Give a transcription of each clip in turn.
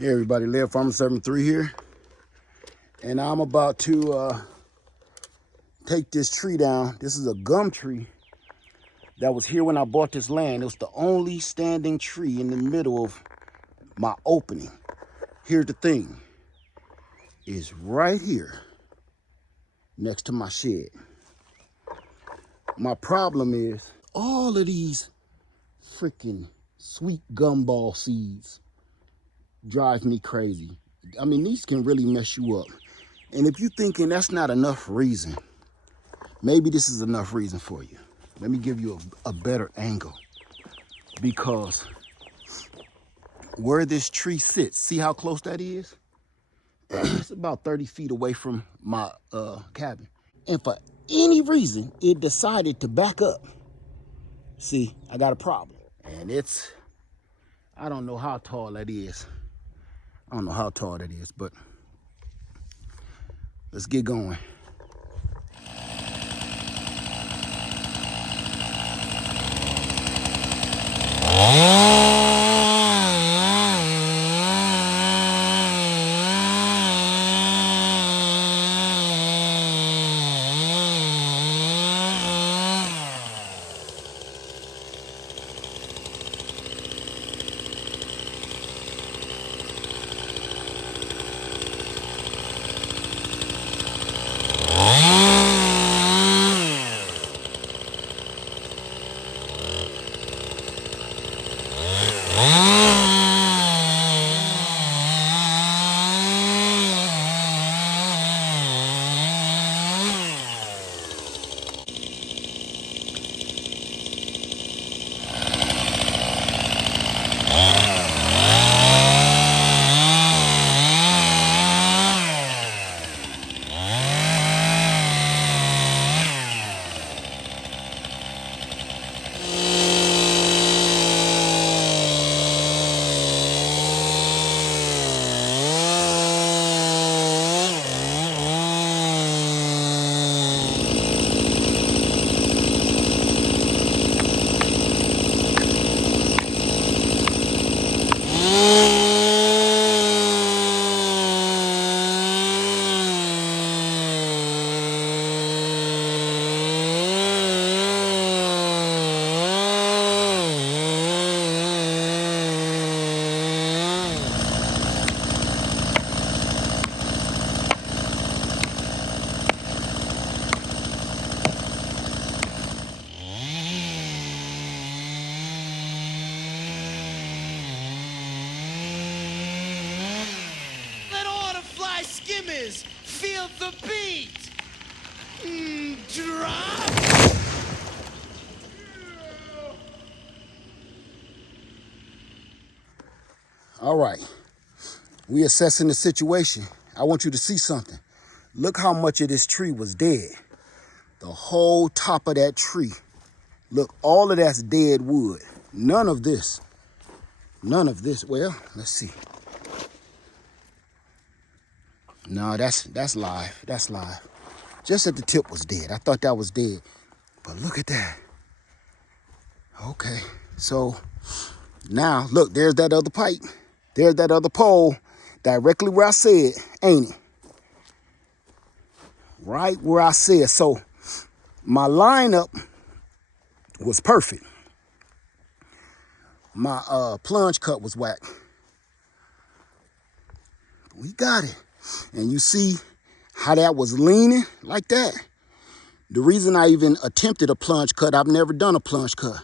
Hey everybody, Laird Farmer 73 here, and I'm about to take this tree down. This is a gum tree that was here when I bought this land. It was the only standing tree in the middle of my opening. Here's the thing, it's right here next to my shed. My problem is all of these freaking sweet gumball seeds drive me crazy. I mean, these can really mess you up. And if you're thinking that's not enough reason, maybe this is enough reason for you. Let me give you a better angle. Because where this tree sits, see how close that is? It's about 30 feet away from my cabin. And for any reason, it decided to back up. See, I got a problem. And it's, I don't know how tall that is. I don't know how tall that is, but let's get going. Skimmers, feel the beat. Drop. All right, we assessing the situation. I want you to see something. Look how much of this tree was dead. The whole top of that tree. Look, all of that's dead wood. None of this. Well, let's see. No, that's live. That's live. Just at the tip was dead. I thought that was dead. But look at that. Okay, so now look, there's that other pipe. There's that other pole directly where I said, ain't it? Right where I said. So my lineup was perfect. My plunge cut was whack. We got it. And you see how that was leaning like that? The reason I even attempted a plunge cut, I've never done a plunge cut.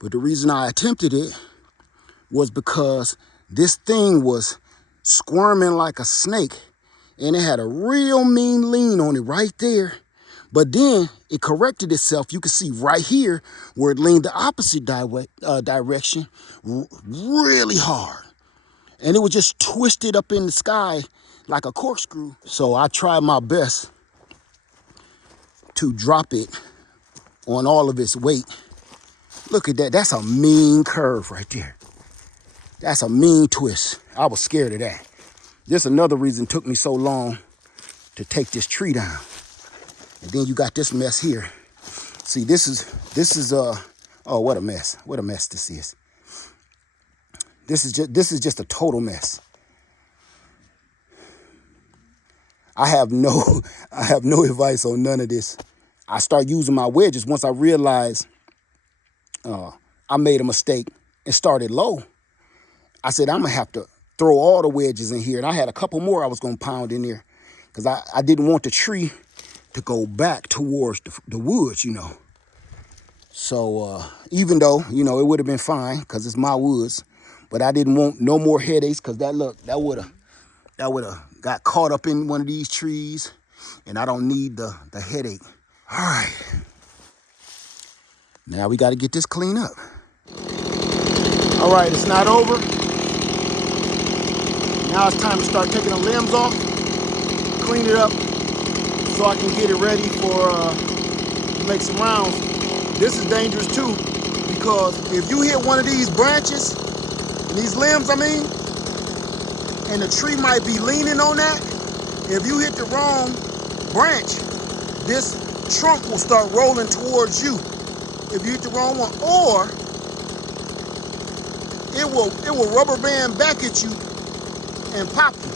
But the reason I attempted it was because this thing was squirming like a snake. And it had a real mean lean on it right there. But then it corrected itself. You can see right here where it leaned the opposite direction really hard. And it was just twisted up in the sky like a corkscrew. So I tried my best to drop it on all of its weight. Look at that. That's a mean curve right there. That's a mean twist. I was scared of that. This another reason it took me so long to take this tree down. And then you got this mess here. See, this is oh, what a mess. What a mess this is. This is just a total mess. I have no advice on none of this. I start using my wedges once I realized I made a mistake and started low. I said, I'm gonna have to throw all the wedges in here. And I had a couple more I was gonna pound in there because I didn't want the tree to go back towards the woods, you know. So even though, you know, it would have been fine because it's my woods, but I didn't want no more headaches because that would have got caught up in one of these trees, and I don't need the headache. All right. Now we got to get this cleaned up. All right, it's not over. Now it's time to start taking the limbs off, clean it up so I can get it ready for to make some rounds. This is dangerous too, because if you hit one of these branches, these limbs, I mean, and the tree might be leaning on that, if you hit the wrong branch, this trunk will start rolling towards you. If you hit the wrong one, or it will rubber band back at you and pop you.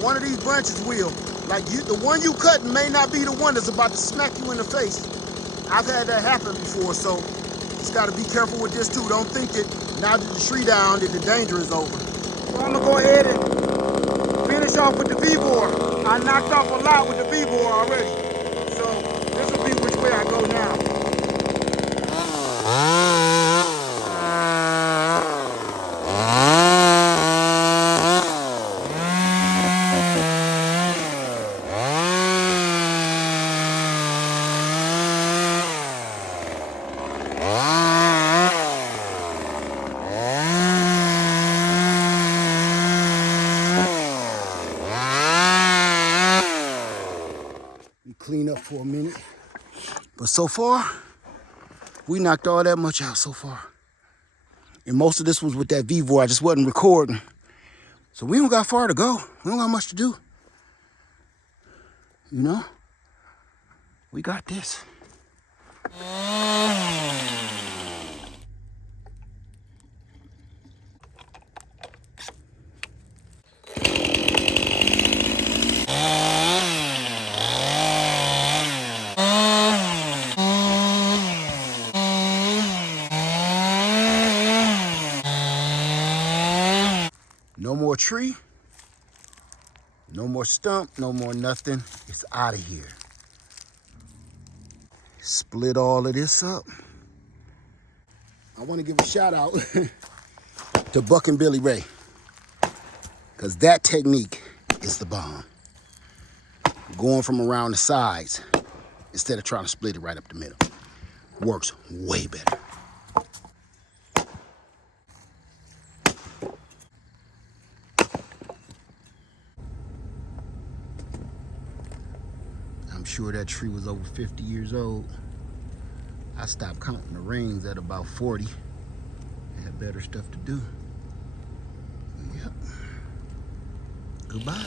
One of these branches will. Like the one you cutting may not be the one that's about to smack you in the face. I've had that happen before, so just got to be careful with this too. Don't think that now that the tree down that the danger is over. So I'm gonna go ahead and finish off with the V-bore. I knocked off a lot with the V-bore already. So this will be which way I go now. Clean up for a minute. But so far, we knocked all that much out so far. And most of this was with that V-bore. I just wasn't recording. So we don't got far to go. We don't got much to do. You know? We got this. No more tree, no more stump, no more nothing. It's out of here. Split all of this up. I want to give a shout out to Buck and Billy Ray, because that technique is the bomb. Going from around the sides instead of trying to split it right up the middle. Works way better. I'm sure that tree was over 50 years old. I stopped counting the rings at about 40. I had better stuff to do. Yep. Goodbye.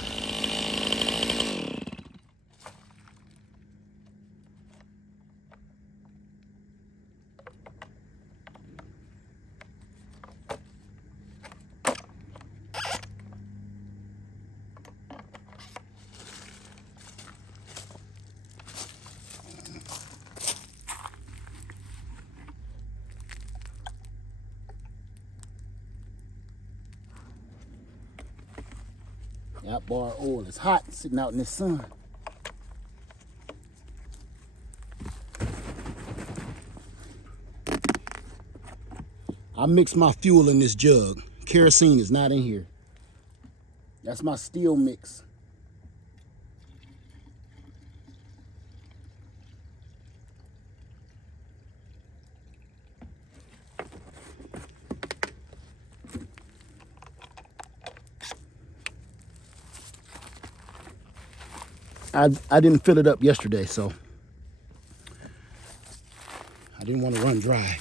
That bar oil is hot, sitting out in the sun. I mix my fuel in this jug. Kerosene is not in here. That's my steel mix. I didn't fill it up yesterday, so I didn't want to run dry.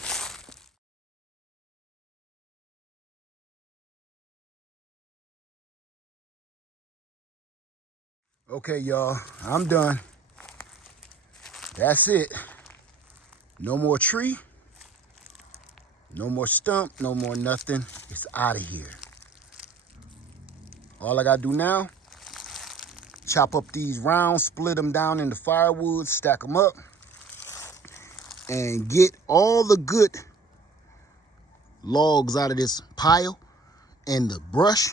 Okay, y'all, I'm done. That's it. No more tree, no more stump, no more nothing. It's out of here. All I gotta do now, chop up these rounds, split them down into firewood, stack them up, and get all the good logs out of this pile and the brush.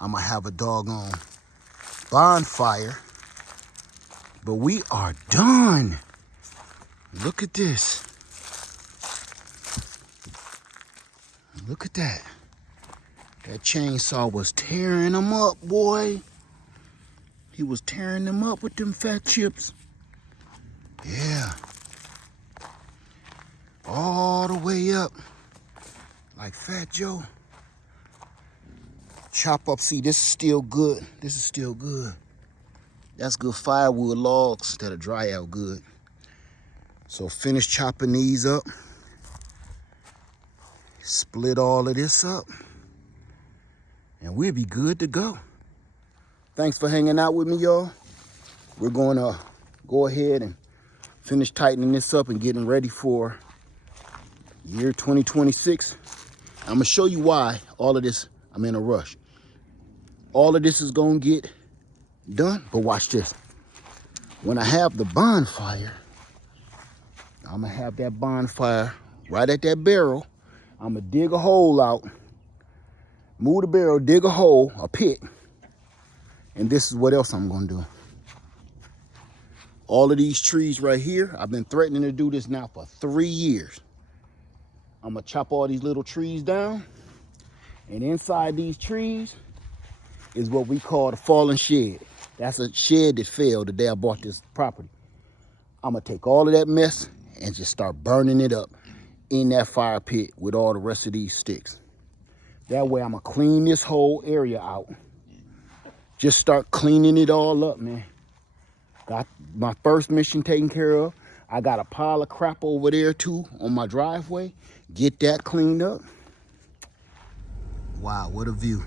I'm gonna have a doggone bonfire. But we are done. Look at this. Look at that. That chainsaw was tearing them up, boy. He was tearing them up with them fat chips. Yeah. All the way up. Like Fat Joe. Chop up. See, this is still good. This is still good. That's good firewood logs that'll dry out good. So finish chopping these up. Split all of this up. And we'll be good to go. Thanks for hanging out with me, y'all. We're going to go ahead and finish tightening this up and getting ready for year 2026. I'm going to show you why all of this, I'm in a rush. All of this is going to get done, but watch this. When I have the bonfire, I'm going to have that bonfire right at that barrel. I'm going to dig a hole out, move the barrel, dig a hole, a pit, and this is what else I'm going to do. All of these trees right here, I've been threatening to do this now for 3 years. I'm going to chop all these little trees down, and inside these trees is what we call the fallen shed. That's a shed that fell the day I bought this property. I'm going to take all of that mess and just start burning it up in that fire pit with all the rest of these sticks. That way I'm going to clean this whole area out. Just start cleaning it all up, man. Got my first mission taken care of. I got a pile of crap over there too on my driveway. Get that cleaned up. Wow, what a view.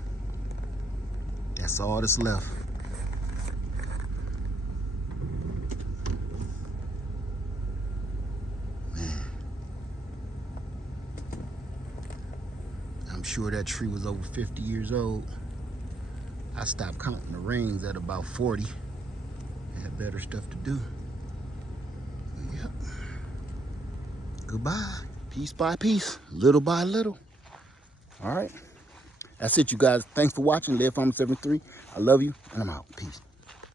That's all that's left. I'm sure that tree was over 50 years old. I stopped counting the rings at about 40. I had better stuff to do. Yep. Goodbye. Piece by piece, little by little. All right. That's it, you guys. Thanks for watching. Live Farmer 73. I love you, and I'm out. Peace.